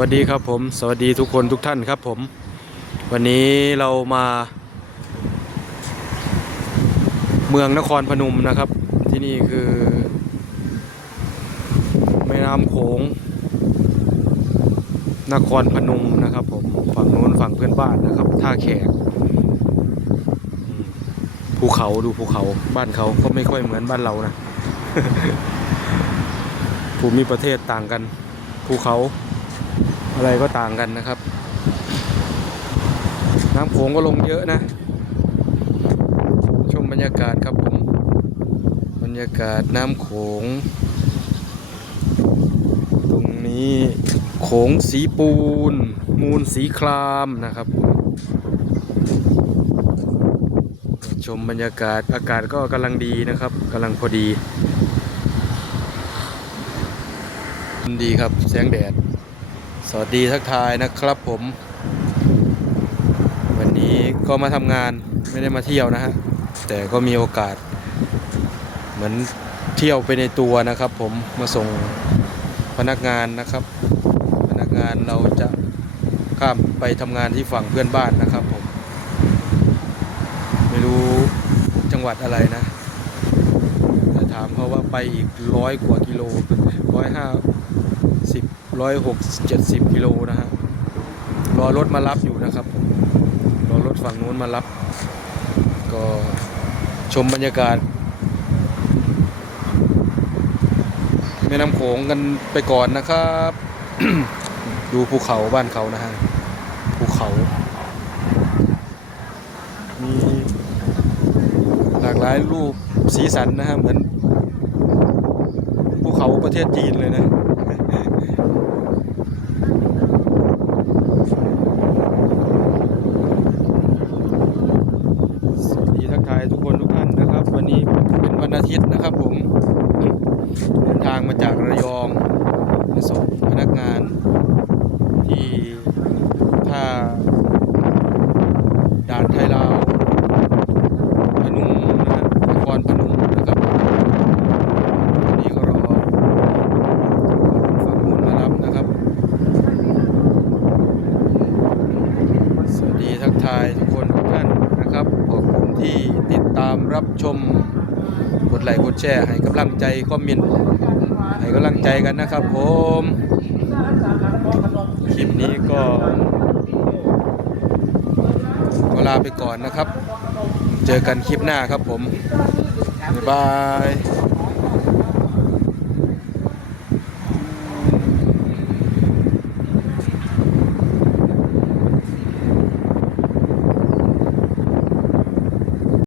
วัสดีครับผม สวัสดีทุกคนทุกท่านครับผม วันนี้เรามา เมืองนครพนมนะครับ ที่นี่คือแม่น้ำโขง นครพนมนะครับผมฝั่งโน้นฝั่งเพื่อนบ้านนะครับ ท่าแขกภูเขาดูภูเขาบ้านเขาก็ไม่ค่อยเหมือนบ้านเรานะภูมิประเทศต่างกันภูเขา อะไรก็ต่างกันนะครับ น้ำโขงก็ลงเยอะนะ ชมบรรยากาศครับผม บรรยากาศน้ำโขง ตรงนี้โขงสีปูน มูลสีครามนะครับชมบรรยากาศอากาศก็กำลังดีนะครับกำลังพอดี ดีครับแสงแดด สวัสดีทักทายนะครับผม วันนี้ก็มาทำงานไม่ได้มาเที่ยวนะฮะ แต่ก็มีโอกาส เหมือนเที่ยวไปในตัวนะครับ ผมมาส่งพนักงานนะครับ พนักงานเราจะข้ามไปทำงานที่ฝั่งเพื่อนบ้านนะครับผม ไม่รู้จังหวัดอะไรนะแต่ถามเขาว่าไปอีกร้อยกว่ากิโลร้อยห้าสิบ ร้อยหกเจ็ดสิบกิโลนะฮะรอรถมารับอยู่นะครับ รอรถฝั่งนู้นมารับ ก็ชมบรรยากาศแม่น้ำโขงกันไปก่อนนะครับ ดูภูเขาบ้านเขานะฮะภูเขามีหลากหลายรูปสีสันนะฮะเหมือนภูเขาประเทศจีนเลยนะ สวัสดีทักทายทุกคนทุกท่านนะครับ วันนี้เป็นวัน อาทิตย์นะครับผมเดินทางมาจากระยองมาส่งพนักงานที่ท่าด่านไทยลาวพนุมนะฮะนครพนมนะครับวันนี้ก็รอฝั่งนู้นมารับนะครับ สวัสดีทักทายทุกคนทุกท่านนะครับขอบคุณที่ติดตามรับชม กดไลค์กดแชร์ให้กำลังใจคอมเมนต์ให้กำลังใจกันนะครับผมคลิปนี้ก็ก็ลาไปก่อนนะครับ เจอกันคลิปหน้าครับผม บ๊ายบาย